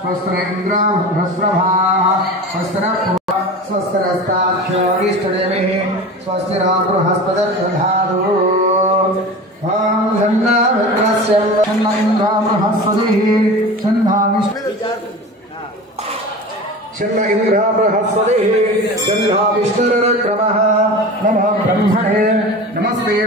स्वस्त्र इंद्र बृहस्पतिः स्वस्तिरस्ताक्षरिष्टदेवैः स्वस्तिरां बृहस्पतिर्दधातु ॐ धन्नाविक्रस्य छन्नन्द्रा बृहस्पतिः छन्न इंद्रा बृहस्पतिः छन्ना विष्णुरुक्रमः नमः ब्रह्मणे नमस्ते।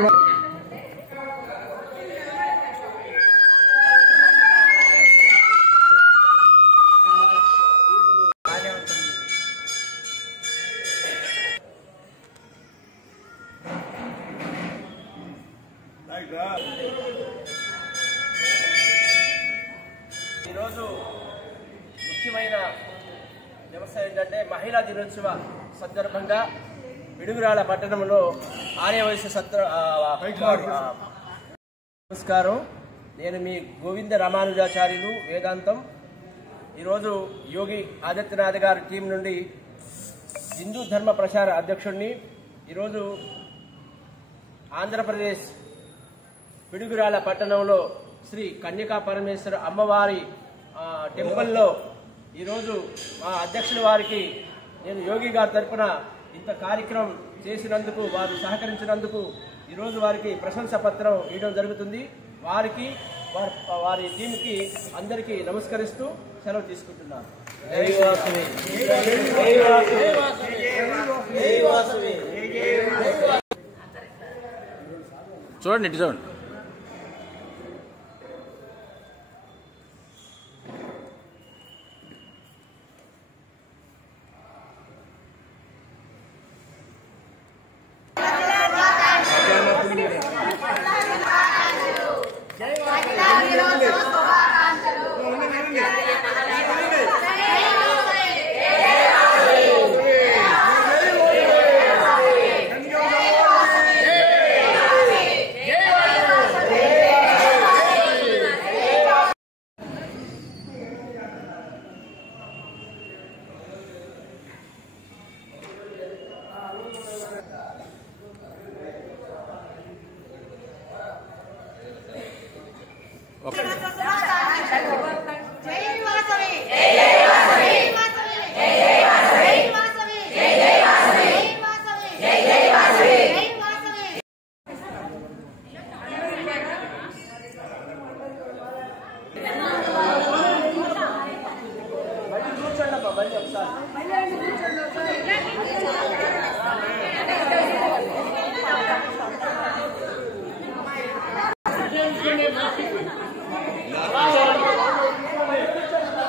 ఈరోజు ముఖ్యమైన వ్యవసాయం ఏంటంటే మహిళా దినోత్సవ సందర్భంగా పిడుగురాళ్ల పట్టణంలో ఆర్యవైశ్య నమస్కారం. నేను మీ గోవింద రామానుజాచార్యులు వేదాంతం. ఈరోజు యోగి ఆదిత్యనాథ్ గారి టీం నుండి హిందూ ధర్మ ప్రచార అధ్యక్షుడిని. ఈరోజు ఆంధ్రప్రదేశ్ పిడుగురాళ్ల పట్టణంలో శ్రీ కన్యకా పరమేశ్వర అమ్మవారి టెంపుల్లో ఈరోజు మా అధ్యక్షుల వారికి నేను యోగి గారి తరఫున ఇంత కార్యక్రమం చేసినందుకు, వారు సహకరించినందుకు ఈరోజు వారికి ప్రశంసా పత్రం ఇవ్వడం జరుగుతుంది. వారికి వారి టీంకి అందరికీ నమస్కరిస్తూ సెలవు తీసుకుంటున్నాను. చూడండి, ఇటు చూడండి.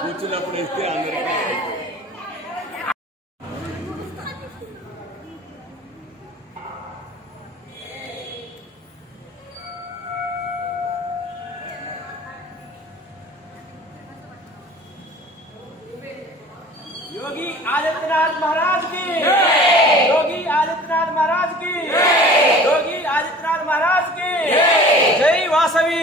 కూర్చున్నప్పుడు ఇస్తే అందరికీ योगी आदित्यनाथ महाराज की, योगी आदित्यनाथ महाराज की, योगी आदित्यनाथ महाराज की जय वासवी।